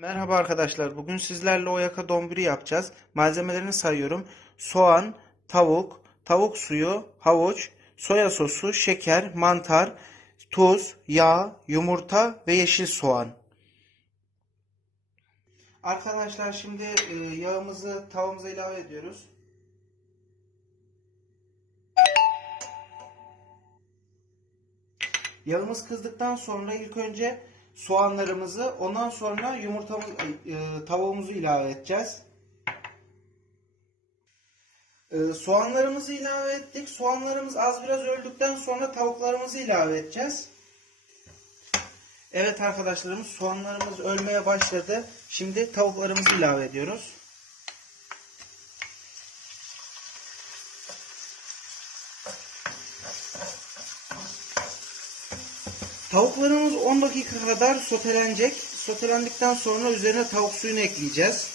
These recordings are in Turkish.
Merhaba arkadaşlar. Bugün sizlerle oyaka donburi yapacağız. Malzemelerini sayıyorum. Soğan, tavuk, tavuk suyu, havuç, soya sosu, şeker, mantar, tuz, yağ, yumurta ve yeşil soğan. Arkadaşlar şimdi e, yağımızı tavamıza ilave ediyoruz. Yağımız kızdıktan sonra ilk önce soğanlarımızı ondan sonra yumurtamı e, tavuğumuzu ilave edeceğiz. E, soğanlarımızı ilave ettik. Soğanlarımız az biraz öldükten sonra tavuklarımızı ilave edeceğiz. Evet arkadaşlarımız soğanlarımız ölmeye başladı. Şimdi tavuklarımızı ilave ediyoruz. Tavuklarımız 10 dakika kadar sotelenecek. Sotelendikten sonra üzerine tavuk suyunu ekleyeceğiz.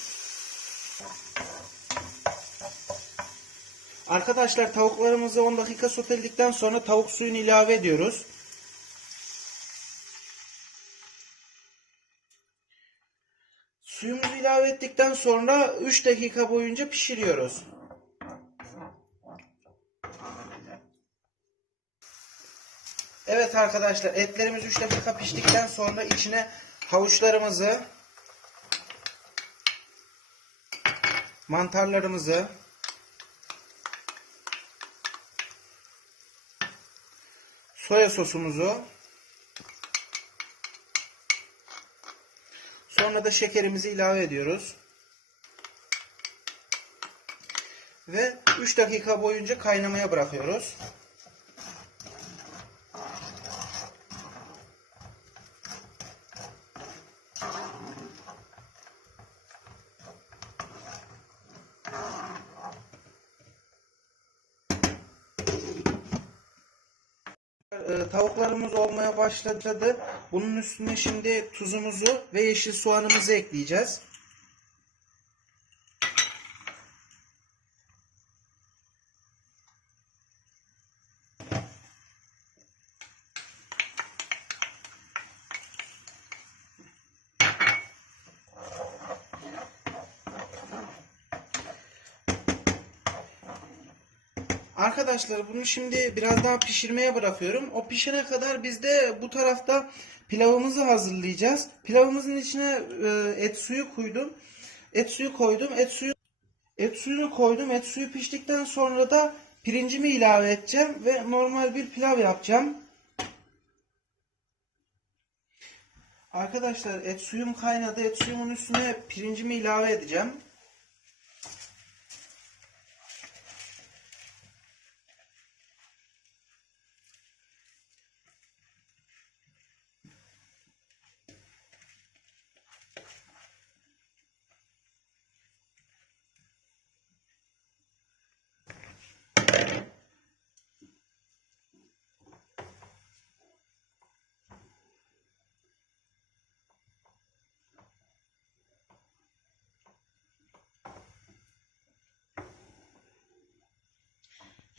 Arkadaşlar tavuklarımızı 10 dakika soteledikten sonra tavuk suyunu ilave ediyoruz. Suyumuzu ilave ettikten sonra 3 dakika boyunca pişiriyoruz. Evet arkadaşlar etlerimiz 3 dakika piştikten sonra içine havuçlarımızı mantarlarımızı soya sosumuzu sonra da şekerimizi ilave ediyoruz. Ve 3 dakika boyunca kaynamaya bırakıyoruz. E, Tavuklarımız olmaya başladı. Bunun üstüne şimdi tuzumuzu ve yeşil soğanımızı ekleyeceğiz. Arkadaşlar bunu şimdi biraz daha pişirmeye bırakıyorum. O pişene kadar biz de bu tarafta pilavımızı hazırlayacağız. Pilavımızın içine e, et suyu koydum. Et suyu koydum. Et suyu et suyunu koydum. Et suyu piştikten sonra da pirincimi ilave edeceğim ve normal bir pilav yapacağım. Arkadaşlar et suyum kaynadı. Et suyumun üstüne pirincimi ilave edeceğim.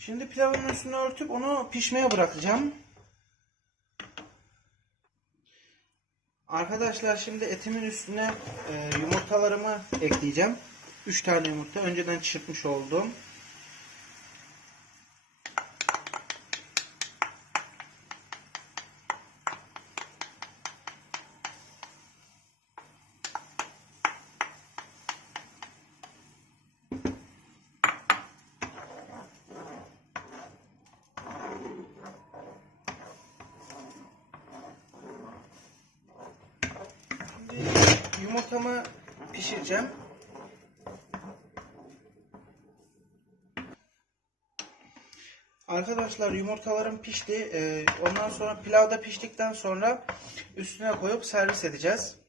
Şimdi pilavın üstünü örtüp onu pişmeye bırakacağım. Arkadaşlar şimdi etimin üstüne e, yumurtalarımı ekleyeceğim. 3 tane yumurta önceden çırpmış oldum. Yumurtamı pişireceğim. Arkadaşlar yumurtalarım pişti. Ee, ondan sonra pilav da piştikten sonra üstüne koyup servis edeceğiz.